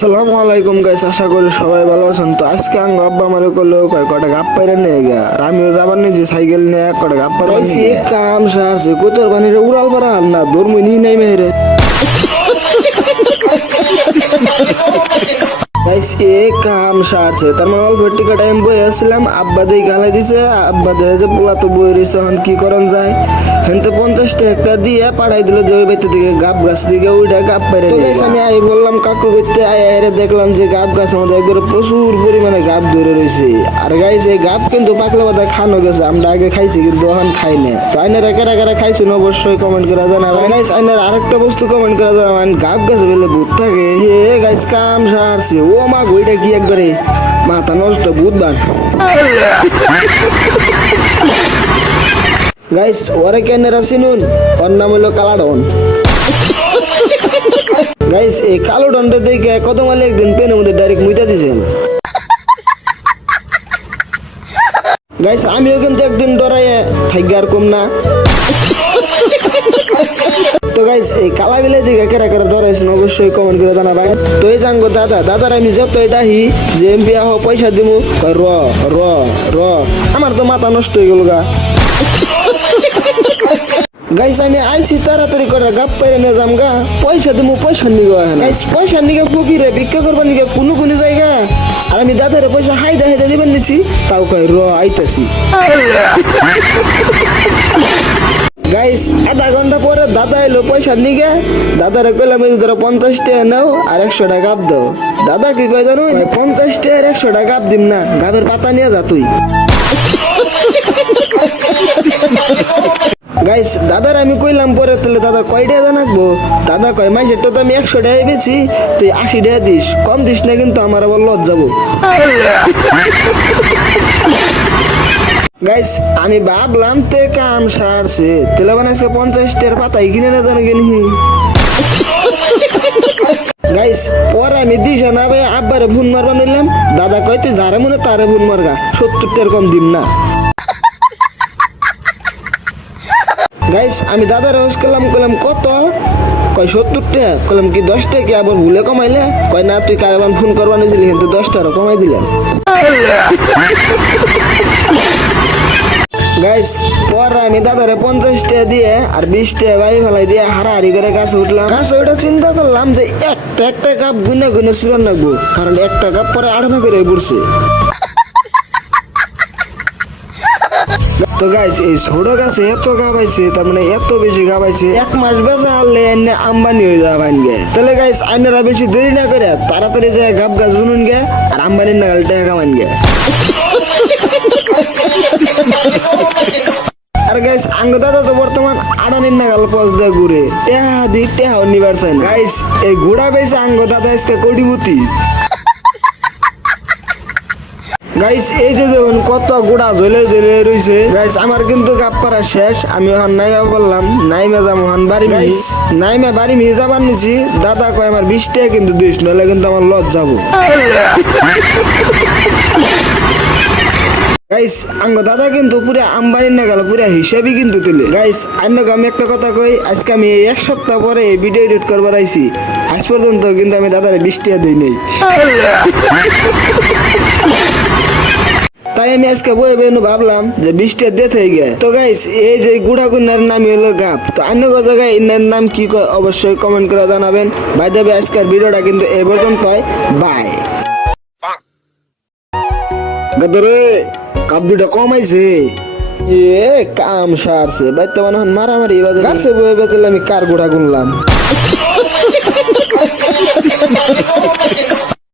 আসসালামু আলাইকুম গাইস, আশা করি সবাই ভালো আছেন। তো আজকে আঙ্গ আব্বা আমার করলো কয়টা গাপ পাইরে নিয়ে গা, আর আমিও যাবার নিয়েছি সাইকেল নিয়ে কটা গাপ পাইছি। কাম সারছে কোতর বানিরে উড়াল পারা না দৌড়মুই নি নাই মেরে গাইস এ কাম সারছে। তার মানে অল্প টিকা টাইম বই আসছিলাম, আব্বা দিয়ে গালাই দিছে। আব্বা দেয় যে পোলা তো বই রয়েছে, এখন কি করেন যায়। হেনতে 50 টাকা দিয়ে পাঠাই দিল যে ওই বাড়িতে থেকে গাব গাছ থেকে ওইটা গাব পেরে। আমি আই বললাম কাকু করতে আইরে দেখলাম যে গাব গাছ আমাদের একবারে প্রচুর পরিমাণে গাব ধরে রয়েছে। আর গাইস এই গাব কিন্তু পাকলে বাদা খানো গেছে, আমরা আগে খাইছি কিন্তু এখন খাই না। তো আইনারা কারা কারা খাইছেন অবশ্যই কমেন্ট করে জানাবেন। গাইস আইনার আরেকটা বস্তু কমেন্ট করে জানাবেন, গাব গাছ বলে ভূত থাকে। এ গাইস কাম সারছে। ও মা গইটা কি একবারে মাথা নষ্ট ভূত বান। গাইস ওরে কেনেরা চিনুন, ওর নাম হলো কালাডন। গাইস এই কালো ডনটা দেখে কত মালে একদিন পেনের মধ্যে ডাইরেক্ট মুইতা দিছেন। গাইস আমিও কিন্তু একদিন ডরাইয়ে থাকি আর কম না। তো গাইস এই কালা বিলে দিকে কেরা কেরা ডরাইছেন অবশ্যই কমেন্ট করে জানাবেন। তো এই জানগো দাদার আমি যত ডাহি যে এমপি আহ পয়সা দিমু র র র আমার তো মাথা নষ্ট হয়ে গেল গা। গাইস আমি আইছি তাড়াতাড়ি করে গাপ পাইরে নিয়ে যাম গা, পয়সা দিমু পয়সা নিগো। গাইস পয়সা নিগে ফকিরে ভিক্ষা করবার নিগে কোনো কোনো জায়গা। আর আমি দাদারে পয়সা হাইদা হাইদা দিবেন নিছি, তাও কয় র আইতাছি। গাইস আধা ঘন্টা পরে দাদা এলো পয়সা নিগে। দাদারে কইলাম এই ধরো 50 টাকা নাও আর 100 টাকা গাপ দাও। দাদা কি কয় জানো, 50 টাকা আর 100 টাকা গাপ দিম না, গাবের পাতা নিয়ে যা তুই। গাইস দাদার আমি কইলাম পরে তাহলে দাদা কয় টাকা জানাকবো। দাদা কয় মাইসের তো আমি 100 টাকা বেছি, তুই 80 টাকা দিস, কম দিস না কিন্তু আমার আবার লজ যাবো। গাইস আমি ভাবলাম তে কাম সারছে, তেলে বানাইছে 50 টাকার পাতাই কিনে না জানো কিনি। গাইস পরে আমি দিস না ভাই আব্বারে ফোন মারবা নিলাম। দাদা কয় তুই যারে মনে তারে ফোন মারগা, 70 টাকার কম দিম না। গাইস আমি দাদার হোস করলাম কত, কয় 70 টাকা। কইলাম কি 10 টাকা কি আবার ভুলে কমাইলে? কয় না তুই কারবান ফোন করবা নিয়েছিলি কিন্তু 10 টাকা কমাই দিলাম। গাইস পরে আমি দাদারে 50 টাকা দিয়ে আর 20 টাকা ভাই ফেলাই দিয়ে হারাহারি করে গাছে উঠলাম। গাছে ওটা চিন্তা করলাম যে একটা কাপ গুনে গুনে সিরন রাখবো, কারণ একটা কাপ পরে 8 করে পড়ছে। তো গাইস এই ছোট গাছে এত গাবাইছে, তার মানে এত বেশি গাবাইছে, 1 মাস বেচা আনলে এনে আম্বানি হয়ে যাবেন গে। তাহলে গাইস আইনারা বেশি দেরি না করে তাড়াতাড়ি যায় গাব গাছ বুনুন গে আর আম্বানির নাগাল টাকা কামান গে। আর গাইস আঙ্গ দাদা তো বর্তমান আড়ানির নাগাল পথ দিয়ে ঘুরে টেহা দি টেহাও নিবার চাই না। গাইস এই ঘোড়া বেছে আঙ্গ দাদা আজকে কোটিপতি। গাইস এই যে দেখুন কত গুড়া ঝলে ঝলে রয়েছে। গাইস আমার কিন্তু গাপ পাড়া শেষ, আমি এখন নাইমা বললাম নাইমা যাবো এখন বাড়ি। নাইমা বাড়ি মিয়ে যাবার নিছি। দাদা কয় আমার 20 টাকা কিন্তু দিস, নইলে কিন্তু আমার লজ যাবো। গাইস আঙ্গ দাদা কিন্তু পুরা আম্বানির না গেল, পুরা হিসাবই কিন্তু তুলে। গাইস আন্নকে আমি একটা কথা কই, আজকে আমি 1 সপ্তাহ পরে ভিডিও এডিট করবার আইছি, আজ পর্যন্ত কিন্তু আমি দাদারে 20 টাকা দিই নাই। তাই আমি আজকে বই বেনু ভাবলাম যে 20 টাকা দিয়ে থেকে গে। তো গাইস এই যে গুড়া গুনার নাম হলো গাপ। তো অন্য জায়গায় এর নাম কি কয় অবশ্যই কমেন্ট করে জানাবেন। বাই দ্য ওয়ে আজকের ভিডিওটা কিন্তু এই পর্যন্তই, বাই। গদরে কাপ দুটো কমাইছে, এ কাম সারছে ভাই। তো মানে মারামারি বাজে গাছে বয়ে বেতলে আমি কার গুড়া গুনলাম।